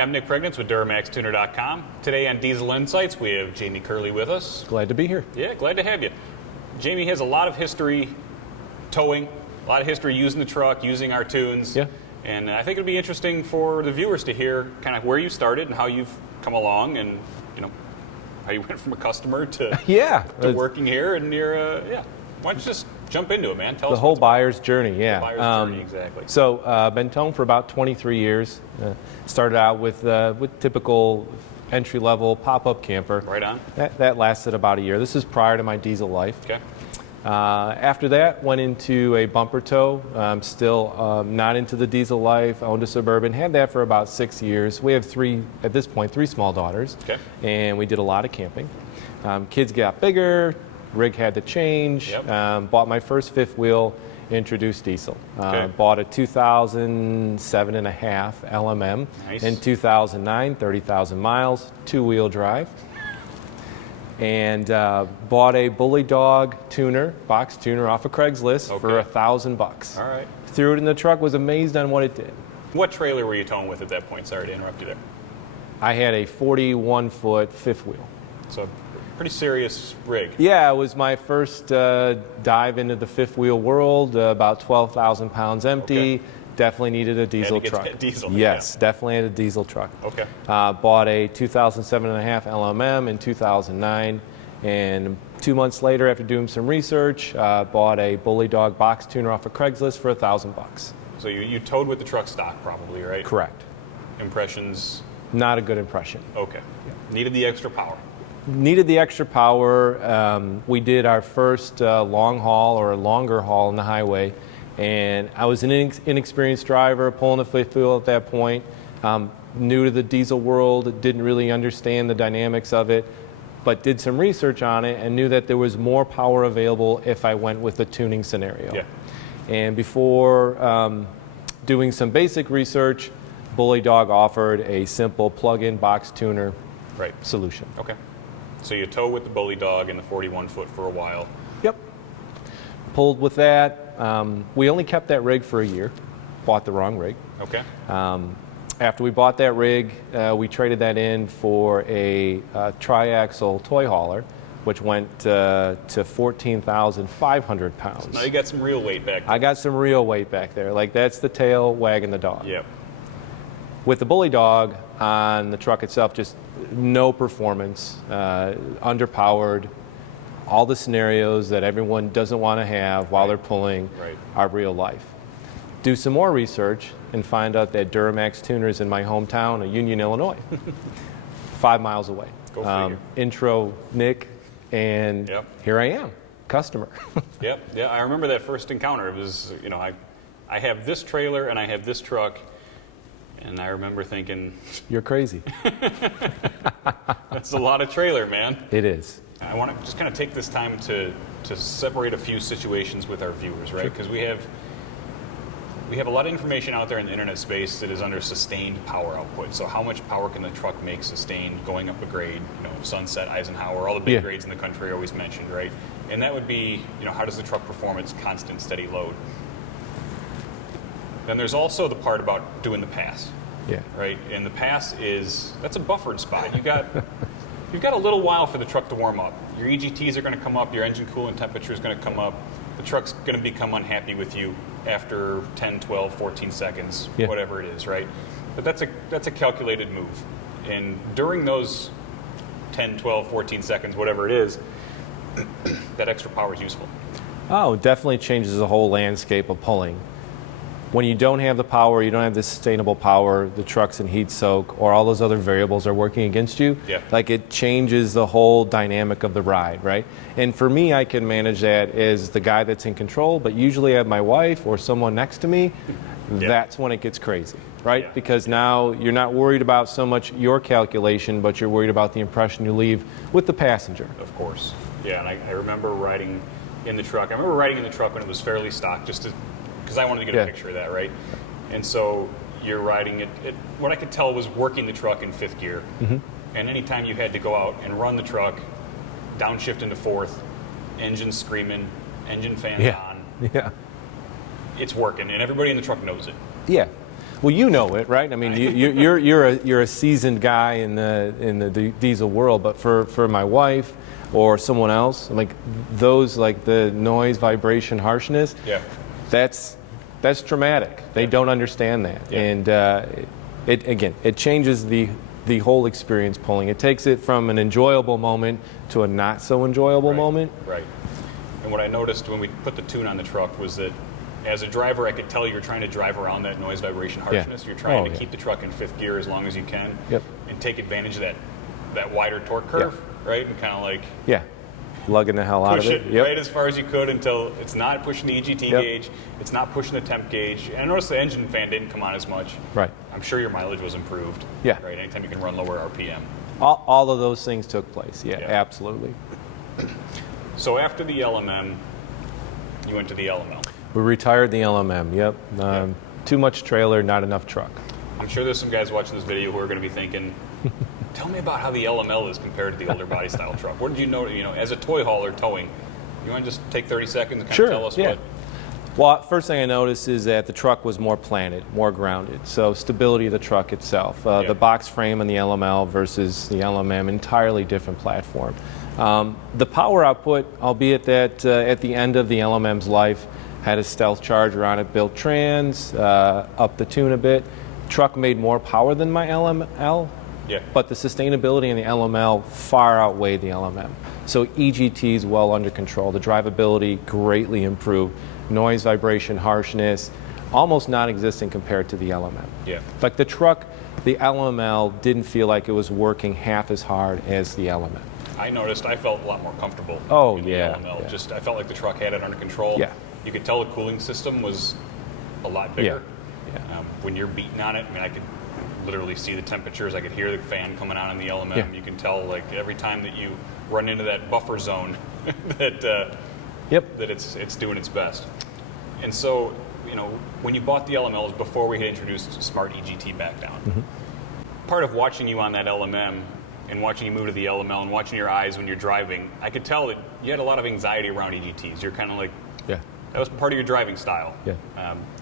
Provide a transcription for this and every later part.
Hi, I'm Nick Pregnance with DuramaxTuner.com. Today on Diesel Insights, we have Jamie Kerley with us. Glad to be here. Yeah, glad to have you. Jamie has a lot of history towing, a lot of history using the truck, using our tunes. Yeah. And I think it'll be interesting for the viewers to hear kind of where you started and how you've come along, and how you went from a customer to to working here. And you're why don't you just jump into it, man? Tell us the whole buyer's journey. Yeah. The buyer's journey, exactly. So been towing for about 23 years. Started out with typical entry-level pop-up camper. Right on. That lasted about a year. This is prior to my diesel life. Okay. After that, went into a bumper tow. Still not into the diesel life. Owned a Suburban. Had that for about 6 years. We have at this point, three small daughters. Okay. And we did a lot of camping. Kids got bigger. Rig had to change. Yep. Bought my first fifth wheel. Introduced diesel. Okay. Bought a 2007.5 LMM. Nice. In 2009, 30,000 miles, two-wheel drive. And bought a Bully Dog tuner, box tuner off of Craigslist for $1,000. All right. Threw it in the truck, was amazed on what it did. What trailer were you towing with at that point? Sorry to interrupt you there. I had a 41-foot fifth wheel. So pretty serious rig. Yeah, it was my first dive into the fifth wheel world, about 12,000 pounds empty. Okay. Definitely needed a diesel Had to get truck. that diesel. Yes, Yeah. definitely had a diesel truck. Okay. Bought a 2007.5 LMM in 2009, and 2 months later, after doing some research, bought a Bully Dog box tuner off of Craigslist for $1,000. So you towed with the truck stock probably, right? Correct. Impressions? Not a good impression. Okay. Needed the extra power. Needed the extra power. We did our first long haul or longer haul on the highway, and I was an inexperienced driver pulling a fifth wheel at that point. New to the diesel world, didn't really understand the dynamics of it, but did some research on it and knew that there was more power available if I went with the tuning scenario. Yeah. And before doing some basic research, Bully Dog offered a simple plug-in box tuner solution. Okay. So you tow with the Bully Dog and the 41-foot for a while. Yep. Pulled with that. We only kept that rig for a year. Bought the wrong rig. Okay. After we bought that rig, we traded that in for a triaxle toy hauler, which went to 14,500 pounds. So now you got some real weight back there. I got some real weight back there. Like, that's the tail wagging the dog. Yep. With the Bully Dog on the truck itself, just no performance, underpowered. All the scenarios that everyone doesn't want to have while they're pulling are real life. Do some more research and find out that Duramax tuners in my hometown of Union, Illinois, 5 miles away. Go figure. Intro Nick, and here I am, customer. Yep. Yeah, I remember that first encounter. It was, I have this trailer and I have this truck. And I remember thinking, you're crazy. That's a lot of trailer, man. It is. I want to just kind of take this time to separate a few situations with our viewers, right? Because we have a lot of information out there in the internet space that is under sustained power output. So how much power can the truck make sustained going up a grade? Sunset, Eisenhower, all the big grades in the country are always mentioned, right? And that would be, how does the truck perform its constant, steady load? Then there's also the part about doing the pass. Yeah. Right? And the pass that's a buffered spot. You've got a little while for the truck to warm up. Your EGTs are going to come up, your engine coolant temperature is going to come up. The truck's going to become unhappy with you after 10, 12, 14 seconds, whatever it is, right? But that's a calculated move. And during those 10, 12, 14 seconds, whatever it is, that extra power is useful. Oh, it definitely changes the whole landscape of pulling. When you don't have the power, you don't have the sustainable power, the truck's in heat soak, or all those other variables are working against you, like, it changes the whole dynamic of the ride, right? And for me, I can manage that as the guy that's in control, but usually I have my wife or someone next to me. That's when it gets crazy, right? Because now you're not worried about so much your calculation, but you're worried about the impression you leave with the passenger. Of course. Yeah, and I remember riding in the truck. I remember riding in the truck when it was fairly stock, because I wanted to get a picture of that, right? And so you're riding it. What I could tell was working the truck in fifth gear. Mm-hmm. And anytime you had to go out and run the truck, downshift into fourth, engine screaming, engine fans on, it's working, and everybody in the truck knows it. Yeah. Well, you know it, right? I mean, you're a seasoned guy in the diesel world, but for my wife or someone else, like those, like the noise, vibration, harshness, that's traumatic. They don't understand that, and it changes the whole experience pulling. It takes it from an enjoyable moment to a not so enjoyable moment. Right. And what I noticed when we put the tune on the truck was that as a driver, I could tell you're trying to drive around that noise, vibration, harshness. You're trying to keep the truck in fifth gear as long as you can, and take advantage of that wider torque curve, right? And kind of like lugging the hell out of it. Push it right as far as you could until it's not pushing the EGT gauge, it's not pushing the temp gauge. And I noticed the engine fan didn't come on as much. Right. I'm sure your mileage was improved. Right. Anytime you can run lower RPM. All of those things took place. Absolutely. So after the LMM, you went to the LML. We retired the LMM. Too much trailer, not enough truck. I'm sure there's some guys watching this video who are going to be thinking, tell me about how the LML is compared to the older body style truck. What did you know, as a toy hauler towing, you want to just take 30 seconds and kind of tell us what? Well, first thing I noticed is that the truck was more planted, more grounded. So stability of the truck itself. The box frame on the LML versus the LMM, entirely different platform. The power output, albeit that at the end of the LMM's life, had a stealth charger on it, built trans, up the tune a bit. Truck made more power than my LML, but the sustainability in the LML far outweighed the LMM. So EGT is well under control. The drivability greatly improved. Noise, vibration, harshness, almost non-existent compared to the LMM. Like the truck, the LML didn't feel like it was working half as hard as the LMM. I noticed I felt a lot more comfortable in the LML. Just I felt like the truck had it under control. You could tell the cooling system was a lot bigger. When you're beating on it, I mean, I could literally see the temperatures. I could hear the fan coming on in the LMM. You can tell, like, every time that you run into that buffer zone that that it's doing its best. And so, when you bought the LML, it was before we had introduced Smart EGT back down. Part of watching you on that LMM and watching you move to the LML and watching your eyes when you're driving, I could tell that you had a lot of anxiety around EGTs. You're kind of like, that was part of your driving style.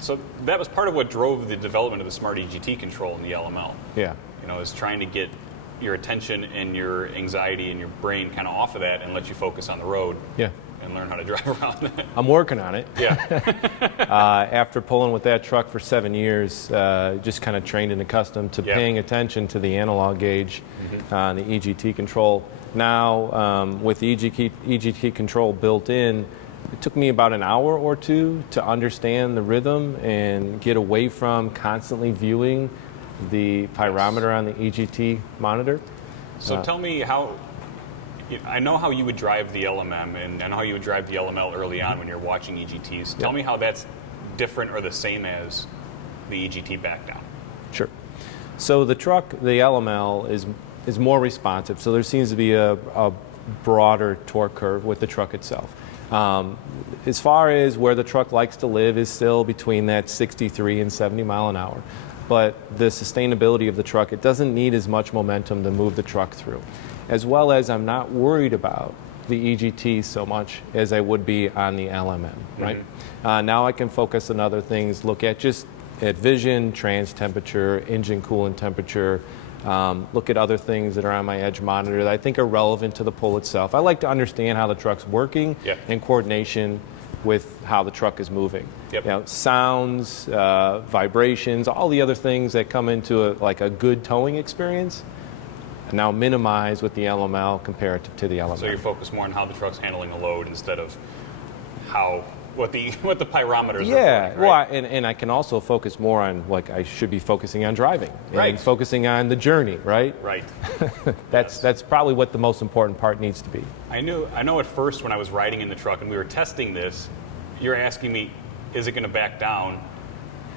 So that was part of what drove the development of the Smart EGT Control in the LML. Is trying to get your attention and your anxiety and your brain kind of off of that and let you focus on the road. And learn how to drive around that. I'm working on it. After pulling with that truck for 7 years, just kind of trained and accustomed to paying attention to the analog gauge on the EGT control. Now, with the EGT control built in, it took me about an hour or two to understand the rhythm and get away from constantly viewing the pyrometer on the EGT monitor. So tell me how. I know how you would drive the LMM, and I know how you would drive the LML early on when you're watching EGTs. Tell me how that's different or the same as the EGT back down. Sure. So the truck, the LML, is more responsive. So there seems to be a broader torque curve with the truck itself. As far as where the truck likes to live is still between that 63 and 70 mile an hour. But the sustainability of the truck, it doesn't need as much momentum to move the truck through. As well as I'm not worried about the EGT so much as I would be on the LMM, right? Now I can focus on other things, look at vision, trans temperature, engine coolant temperature, look at other things that are on my edge monitor that I think are relevant to the pull itself. I like to understand how the truck's working in coordination with how the truck is moving. Sounds, vibrations, all the other things that come into a good towing experience. Now minimize with the LML compared to the LML. So you focus more on how the truck's handling the load instead of what the pyrometers are reporting, right? Well, and I can also focus more on I should be focusing on driving and focusing on the journey, right? That's probably what the most important part needs to be. I know at first when I was riding in the truck and we were testing this, you're asking me, is it going to back down?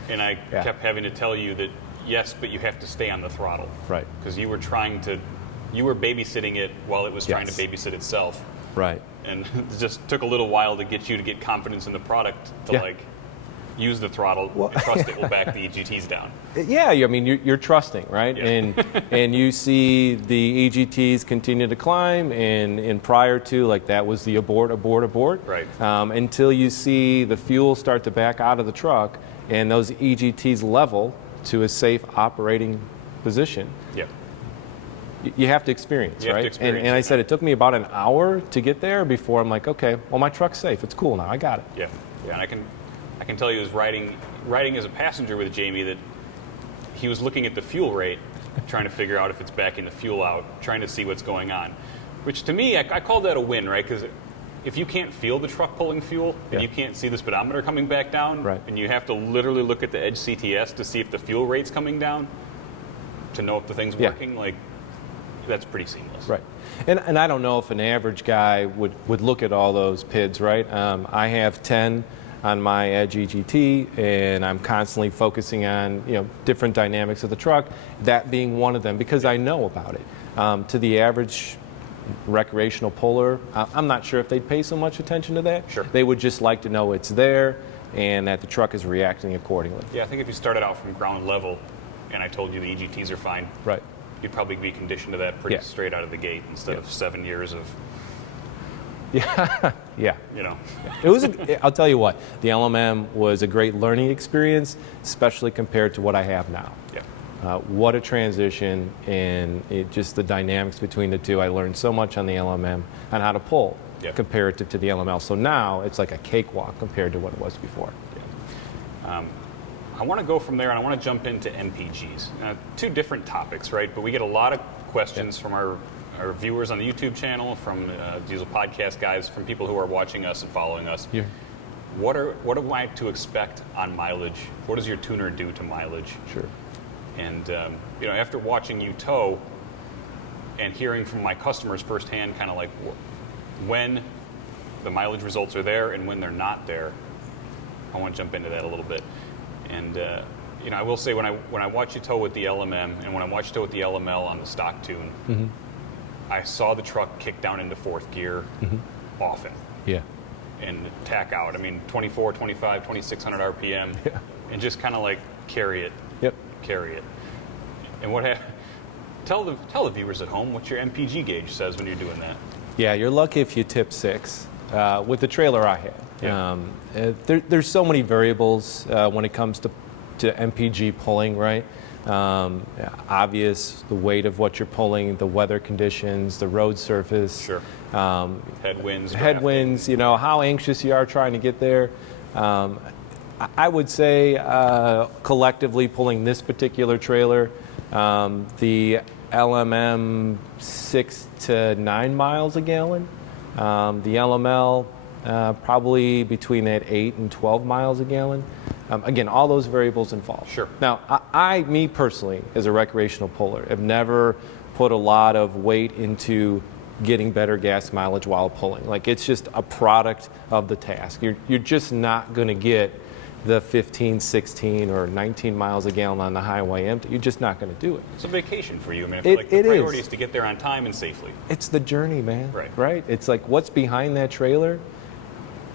And I kept having to tell you that yes, but you have to stay on the throttle. Right. Because you were babysitting it while it was trying to babysit itself. Right. And it just took a little while to get you to get confidence in the product to use the throttle and trust it will back the EGTs down. I mean, you're trusting, right? And you see the EGTs continue to climb, and prior to, that was the abort. Right. Until you see the fuel start to back out of the truck, and those EGTs level to a safe operating position. Yeah. You have to experience, You have right? to experience and I it. said it took me about an hour to get there before I'm like, okay, well, my truck's safe. It's cool now. I got it. Yeah, yeah, and I can tell you, as riding as a passenger with Jamie, that he was looking at the fuel rate, trying to figure out if it's backing the fuel out, trying to see what's going on. Which to me, I call that a win, right? Because if you can't feel the truck pulling fuel and you can't see the speedometer coming back down, right, and you have to literally look at the Edge CTS to see if the fuel rate's coming down, to know if the thing's working, like, that's pretty seamless. Right. And I don't know if an average guy would look at all those PIDs, right? I have 10 on my Edge EGT, and I'm constantly focusing on different dynamics of the truck, that being one of them, because I know about it. To the average recreational puller, I'm not sure if they'd pay so much attention to that. Sure. They would just like to know it's there and that the truck is reacting accordingly. Yeah, I think if you started out from ground level and I told you the EGTs are fine, right, you'd probably be conditioned to that pretty straight out of the gate instead of 7 years of, yeah. It was. I'll tell you what, the LMM was a great learning experience, especially compared to what I have now. Yeah. What a transition, and just the dynamics between the two. I learned so much on the LMM on how to pull comparative to the LML. So now it's like a cakewalk compared to what it was before. Yeah. I want to go from there, and I want to jump into MPGs. Two different topics, right? But we get a lot of questions from our viewers on the YouTube channel, from Diesel Podcast guys, from people who are watching us and following us. Yeah. What am I to expect on mileage? What does your tuner do to mileage? Sure. And after watching you tow and hearing from my customers firsthand, kind of like when the mileage results are there and when they're not there, I want to jump into that a little bit. And I will say, when I watch you tow with the LMM and when I watch you tow with the LML on the stock tune, I saw the truck kick down into fourth gear often. Yeah. And tack out. I mean, 24, 25, 2,600 RPM, and just kind of like carry it. Yep. Carry it. And tell the viewers at home what your MPG gauge says when you're doing that. Yeah, you're lucky if you tip 6 with the trailer I had. Yeah. There's so many variables when it comes to MPG pulling, right? Obvious, the weight of what you're pulling, the weather conditions, the road surface. Sure. Headwinds. How anxious you are trying to get there. I would say collectively pulling this particular trailer, the LMM 6 to 9 miles a gallon. The LML probably between that 8 and 12 miles a gallon. Again, all those variables involved. Sure. Now, me personally, as a recreational puller, have never put a lot of weight into getting better gas mileage while pulling. Like, it's just a product of the task. You're just not going to get the 15, 16, or 19 miles a gallon on the highway empty. You're just not going to do it. It's a vacation for you. I mean, I feel like the priority is to get there on time and safely. It's the journey, man. Right. It's like what's behind that trailer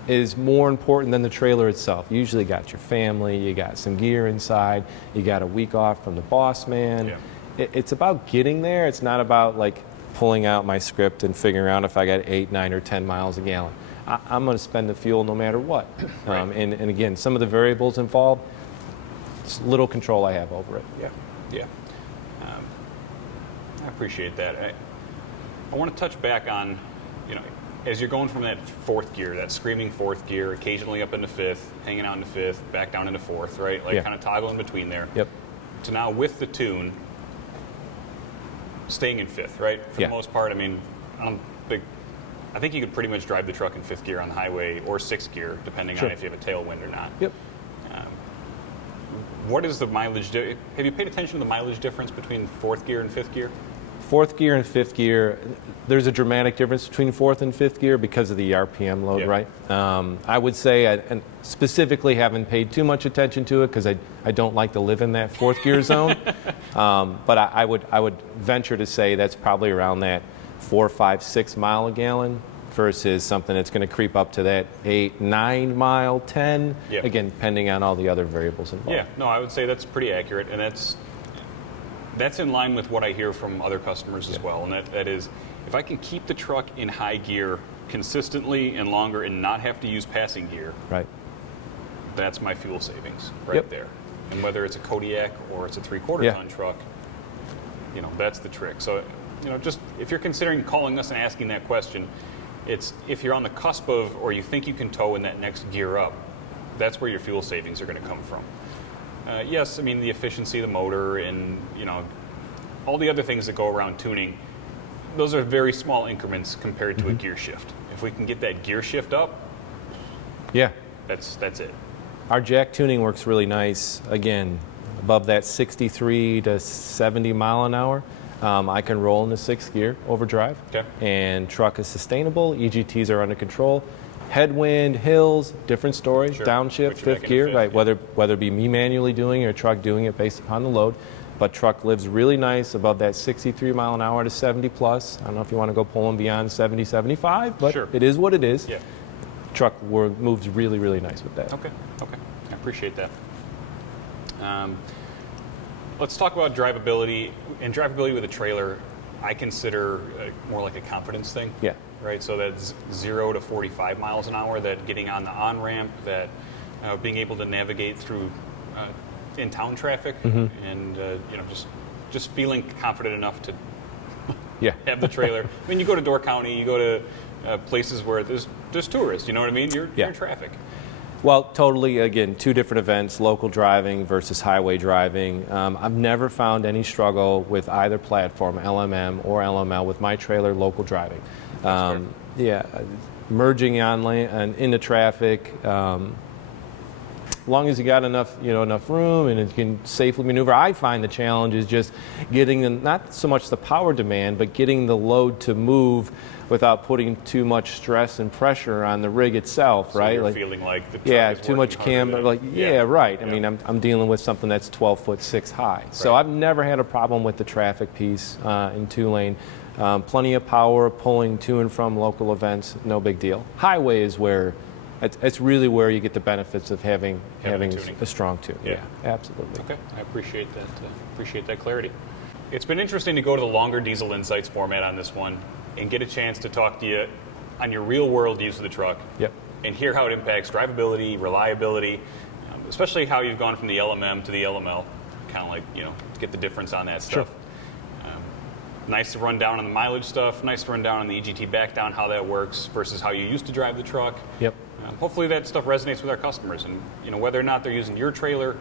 is more important than the trailer itself. You usually got your family, you got some gear inside, you got a week off from the boss man. Yeah. It's about getting there. It's not about like pulling out my script and figuring out if I got 8, 9, or 10 miles a gallon. I'm going to spend the fuel no matter what. Right. And again, some of the variables involved, it's little control I have over it. Yeah. I appreciate that. I want to touch back on, as you're going from that fourth gear, that screaming fourth gear, occasionally up into fifth, hanging out into fifth, back down into fourth, right? Like kind of toggling between there. Yep. To now with the tune, staying in fifth, right? For the most part, I mean, I think you could pretty much drive the truck in fifth gear on the highway, or sixth gear, depending on if you have a tailwind or not. Yep. What is the mileage? Have you paid attention to the mileage difference between fourth gear and fifth gear? Fourth gear and fifth gear, there's a dramatic difference between fourth and fifth gear because of the RPM load, right? I would say, and specifically haven't paid too much attention to it because I don't like to live in that fourth gear zone. But I would venture to say that's probably around that 4, 5, 6 mile a gallon versus something that's going to creep up to that 8, 9 mile, 10. Again, depending on all the other variables involved. Yeah, no, I would say that's pretty accurate, and that's in line with what I hear from other customers as well, and that is, if I can keep the truck in high gear consistently and longer and not have to use passing gear, right, that's my fuel savings there. And whether it's a Kodiak or it's a 3/4 ton truck, you know, that's the trick. So, you know, just if you're considering calling us and asking that question, it's if you're on the cusp of, or you think you can tow in that next gear up, that's where your fuel savings are going to come from. Yes, I mean, the efficiency of the motor and, you know, all the other things that go around tuning, those are very small increments compared to a gear shift. If we can get that gear shift up, that's it. Our jack tuning works really nice. Again, above that 63 to 70 mile an hour, I can roll in the 6th gear overdrive. And truck is sustainable. EGTs are under control. Headwind, hills, different story. Downshift, 5th gear, right? Whether it be me manually doing it or truck doing it based upon the load. But truck lives really nice above that 63 mile an hour to 70 plus. I don't know if you want to go pulling beyond 70, 75, but it is what it is. Truck moves really, really nice with that. Okay. I appreciate that. Let's talk about drivability. And drivability with a trailer, I consider more like a confidence thing. Right? So that's 0 to 45 miles an hour, that getting on the on-ramp, that being able to navigate through in-town traffic, and you know, just feeling confident enough to have the trailer. I mean, you go to Door County, you go to places where there's tourists, you know what I mean? You're in traffic. Well, totally, again, 2 different events, local driving versus highway driving. I've never found any struggle with either platform, LMM or LML, with my trailer local driving. Merging on lane and into traffic, as long as you got enough room and you can safely maneuver. I find the challenge is just getting not so much the power demand, but getting the load to move without putting too much stress and pressure on the rig itself, so right? You're feeling like the truck is too much camber, right. I mean, I'm dealing with something that's 12'6" high. So I've never had a problem with the traffic piece in 2-lane. Plenty of power pulling to and from local events, no big deal. Highway is where it's really where you get the benefits of having a strong tune. Absolutely. Okay, I appreciate that. Appreciate that clarity. It's been interesting to go to the longer Diesel Insights format on this one and get a chance to talk to you on your real-world use of the truck. And hear how it impacts drivability, reliability, especially how you've gone from the LMM to the LML. Kind of like, you know, get the difference on that stuff. Nice to run down on the mileage stuff. Nice to run down on the EGT back down, how that works versus how you used to drive the truck. Hopefully that stuff resonates with our customers, and you know, whether or not they're using your trailer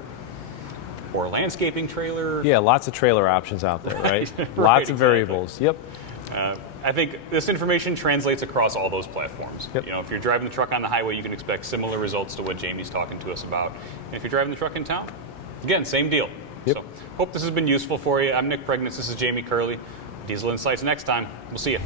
or a landscaping trailer. Lots of trailer options out there, right? Lots of variables. I think this information translates across all those platforms. You know, if you're driving the truck on the highway, you can expect similar results to what Jamie's talking to us about. And if you're driving the truck in town, again, same deal. So hope this has been useful for you. I'm Nick Pregnance. This is Jamie Kerley. Diesel Insights next time. We'll see you.